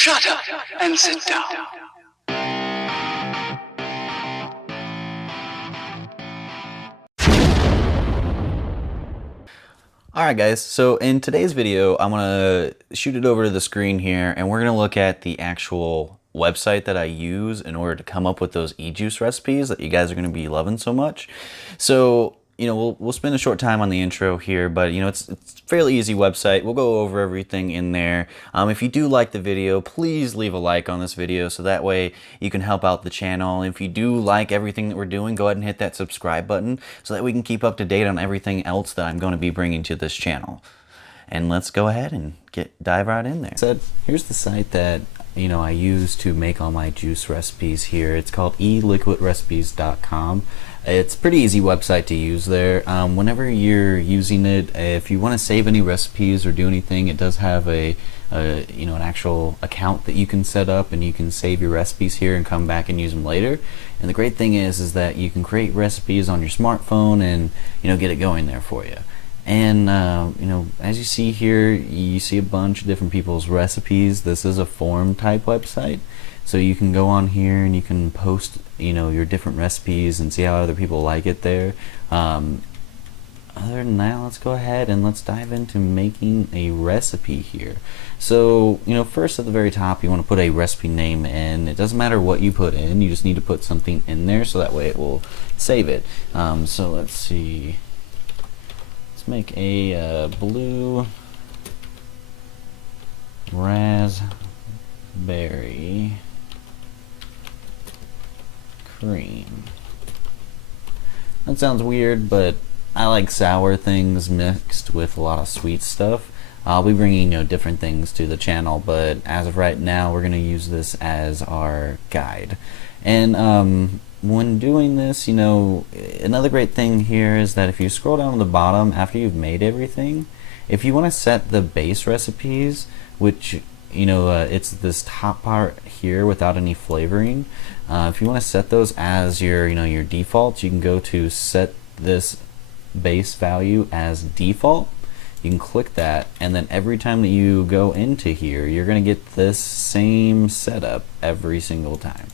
Shut up and sit down. Alright guys, so in today's video I'm going to shoot it over to the screen here and we're going to look at the actual website that I use in order to come up with those e-juice recipes that you guys are going to be loving so much. So, we'll spend a short time on the intro here, but it's a fairly easy website. We'll go over everything in there. If you do like the video, please leave a like on this video so that way you can help out the channel. If you do like everything that we're doing, go ahead and hit that subscribe button so that we can keep up to date on everything else that I'm going to be bringing to this channel. And let's go ahead and dive right in there. So here's the site that I use to make all my juice recipes here. It's called eliquidrecipes.com. It's a pretty easy website to use there. Whenever you're using it, if you want to save any recipes or do anything, it does have an actual account that you can set up, and you can save your recipes here and come back and use them later. And the great thing is that you can create recipes on your smartphone and get it going there for you. And as you see here, you see a bunch of different people's recipes. This is a forum type website, so you can go on here and you can post your different recipes and see how other people like it there. Other than that, let's go ahead and let's dive into making a recipe here. So first at the very top, you want to put a recipe name in. It doesn't matter what you put in, you just need to put something in there so that way it will save it. So let's see, make a blue raspberry cream. That sounds weird, but I like sour things mixed with a lot of sweet stuff. I'll be bringing different things to the channel, but as of right now we're going to use this as our guide. And when doing this, another great thing here is that if you scroll down to the bottom after you've made everything, if you want to set the base recipes, which it's this top part here without any flavoring, if you want to set those as your defaults, you can go to set this base value as default. You can click that, and then every time that you go into here, you're going to get this same setup every single time.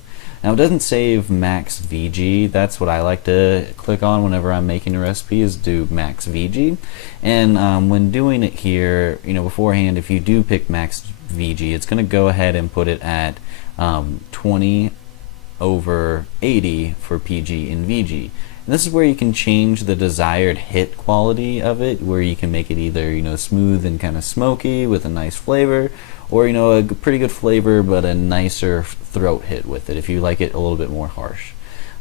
Now it doesn't save max VG. That's what I like to click on whenever I'm making a recipe, is do max VG. And when doing it here, beforehand, if you do pick max VG, it's going to go ahead and put it at 20/80 for PG and VG. And this is where you can change the desired hit quality of it, where you can make it either smooth and kind of smoky with a nice flavor, or a pretty good flavor but a nicer throat hit with it if you like it a little bit more harsh.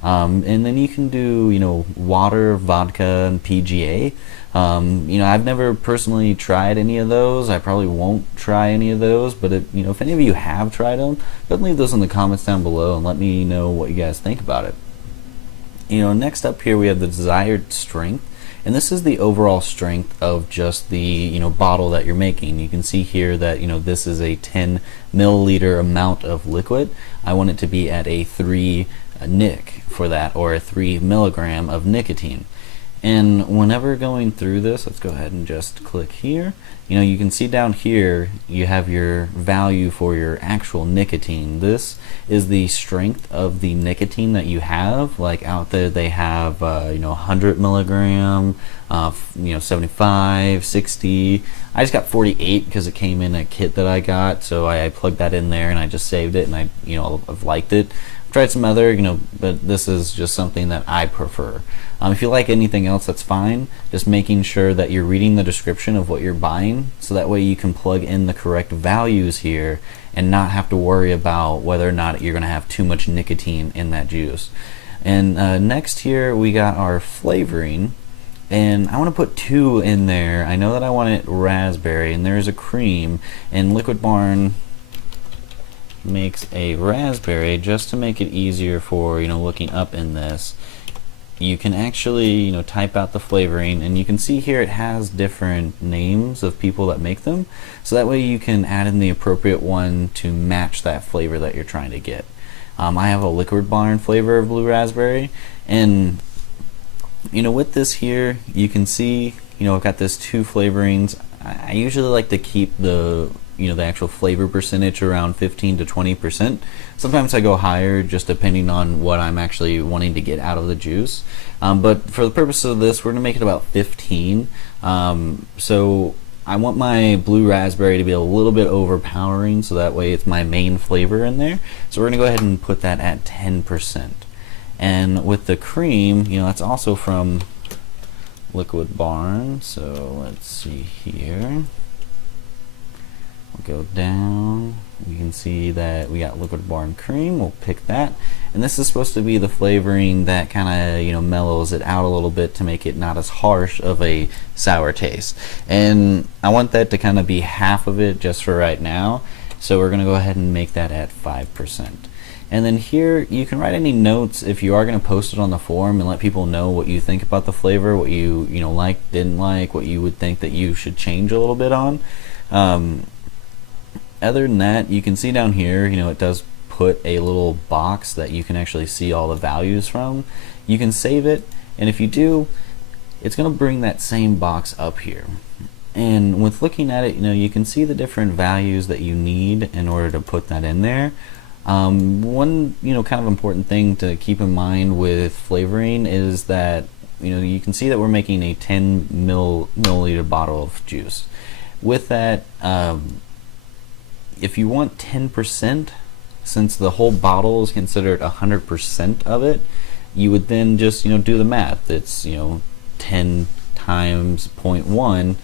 And then you can do water, vodka, and PGA. I've never personally tried any of those. I probably won't try any of those, but if any of you have tried them, go ahead and leave those in the comments down below and let me know what you guys think about it. Next up here we have the desired strength, and this is the overall strength of just the bottle that you're making. You can see here that this is a 10 milliliter amount of liquid. I want it to be at a 3 nic for that, or a 3 milligram of nicotine. And whenever going through this, let's go ahead and just click here. You can see down here you have your value for your actual nicotine. This is the strength of the nicotine that you have. Like out there they have 100 milligram, 75, 60. I just got 48 because it came in a kit that I got, so I plugged that in there and I just saved it, and I've liked it. I've tried some other, but this is just something that I prefer. If you like anything else, that's fine. Just making sure that you're reading the description of what you're buying, so that way you can plug in the correct values here and not have to worry about whether or not you're going to have too much nicotine in that juice. And next here we got our flavoring, and I want to put 2 in there. I know that I want it raspberry, and there's a cream, and Liquid Barn makes a raspberry just to make it easier for looking up in this. You can actually type out the flavoring, and you can see here it has different names of people that make them, so that way you can add in the appropriate one to match that flavor that you're trying to get. I have a Liquid Barn flavor of blue raspberry, and with this here you can see I've got this 2 flavorings. I usually like to keep the the actual flavor percentage around 15 to 20%. Sometimes I go higher, just depending on what I'm actually wanting to get out of the juice. But for the purpose of this, we're going to make it about 15. So I want my blue raspberry to be a little bit overpowering, so that way it's my main flavor in there. So we're going to go ahead and put that at 10%. And with the cream, that's also from Liquid Barn. So let's see here. We'll go down. You can see that we got Liquid Barn cream. We'll pick that. And this is supposed to be the flavoring that kind of, mellows it out a little bit to make it not as harsh of a sour taste. And I want that to kind of be half of it just for right now. So we're going to go ahead and make that at 5%. And then here, you can write any notes if you are going to post it on the forum and let people know what you think about the flavor, what you like, didn't like, what you would think that you should change a little bit on. Other than that, you can see down here, it does put a little box that you can actually see all the values from. You can save it, and if you do, it's going to bring that same box up here. And with looking at it, you can see the different values that you need in order to put that in there. One kind of important thing to keep in mind with flavoring is that you can see that we're making a 10 milliliter bottle of juice. With that, if you want 10%, since the whole bottle is considered 100% of it, you would then just do the math. It's 10 times 0.1,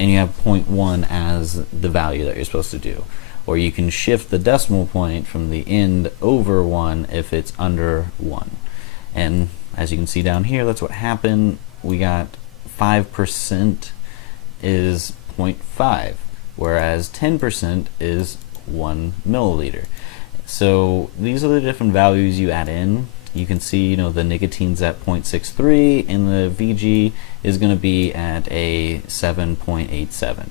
and you have 0.1 as the value that you're supposed to do. Or you can shift the decimal point from the end over 1 if it's under 1. And as you can see down here, that's what happened. We got 5% is 0.5, whereas 10% is 1 milliliter. So these are the different values you add in. You can see, the nicotine's at 0.63 and the VG is going to be at a 7.87.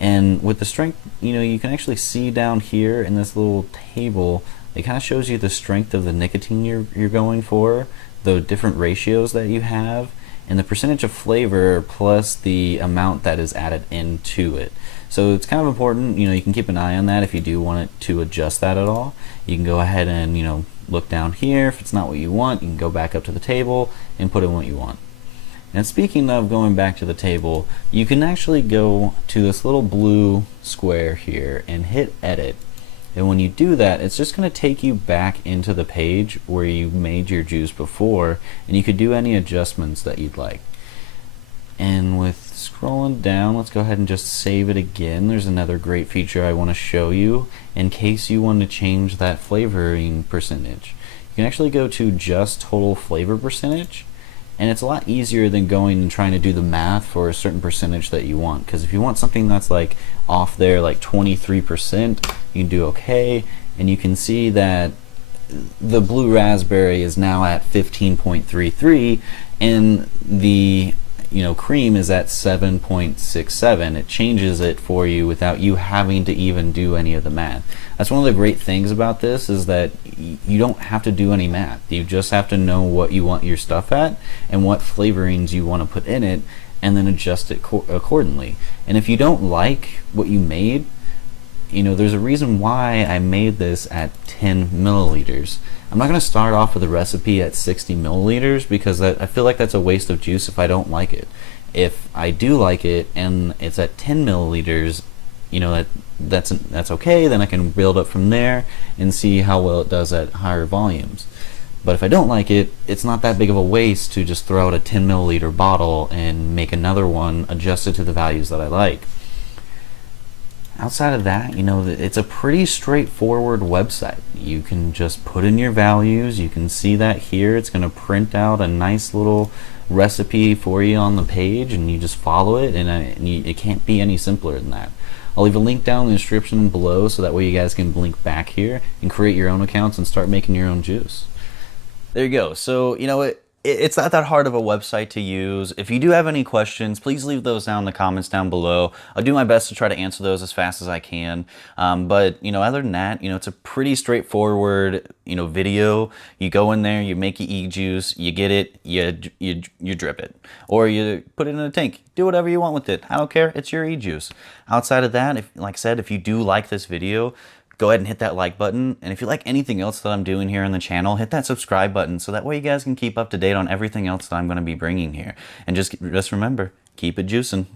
And with the strength, you can actually see down here in this little table, it kind of shows you the strength of the nicotine you're going for, the different ratios that you have, and the percentage of flavor plus the amount that is added into it. So it's kind of important, you can keep an eye on that if you do want it to adjust that at all. You can go ahead and, look down here. If it's not what you want, you can go back up to the table and put in what you want. And speaking of going back to the table, you can actually go to this little blue square here and hit edit. And when you do that, it's just going to take you back into the page where you made your juice before, and you could do any adjustments that you'd like. And with scrolling down, let's go ahead and just save it again. There's another great feature I want to show you in case you want to change that flavoring percentage. You can actually go to just total flavor percentage, and it's a lot easier than going and trying to do the math for a certain percentage that you want. Because if you want something that's like off there, like 23%, you can do okay, and you can see that the blue raspberry is now at 15.33, and the cream is at 7.67. It changes it for you without you having to even do any of the math. That's one of the great things about this, is that you don't have to do any math. You just have to know what you want your stuff at and what flavorings you want to put in it, and then adjust it accordingly. And if you don't like what you made, there's a reason why I made this at 10 milliliters. I'm not going to start off with a recipe at 60 milliliters because I feel like that's a waste of juice if I don't like it. If I do like it and it's at 10 milliliters, that's okay. Then I can build up from there and see how well it does at higher volumes. But if I don't like it, it's not that big of a waste to just throw out a 10 milliliter bottle and make another one adjusted to the values that I like. Outside of that, it's a pretty straightforward website. You can just put in your values. You can see that here. It's going to print out a nice little recipe for you on the page, and you just follow it, and it can't be any simpler than that. I'll leave a link down in the description below so that way you guys can link back here and create your own accounts and start making your own juice. There you go. So, It's not that hard of a website to use. If you do have any questions, please leave those down in the comments down below. I'll do my best to try to answer those as fast as I can. But, other than that, it's a pretty straightforward, video. You go in there, you make your e-juice, you get it, you drip it. Or you put it in a tank. Do whatever you want with it. I don't care. It's your e-juice. Outside of that, like I said, if you do like this video, go ahead and hit that like button. And if you like anything else that I'm doing here on the channel, hit that subscribe button so that way you guys can keep up to date on everything else that I'm going to be bringing here. And just remember, keep it juicing.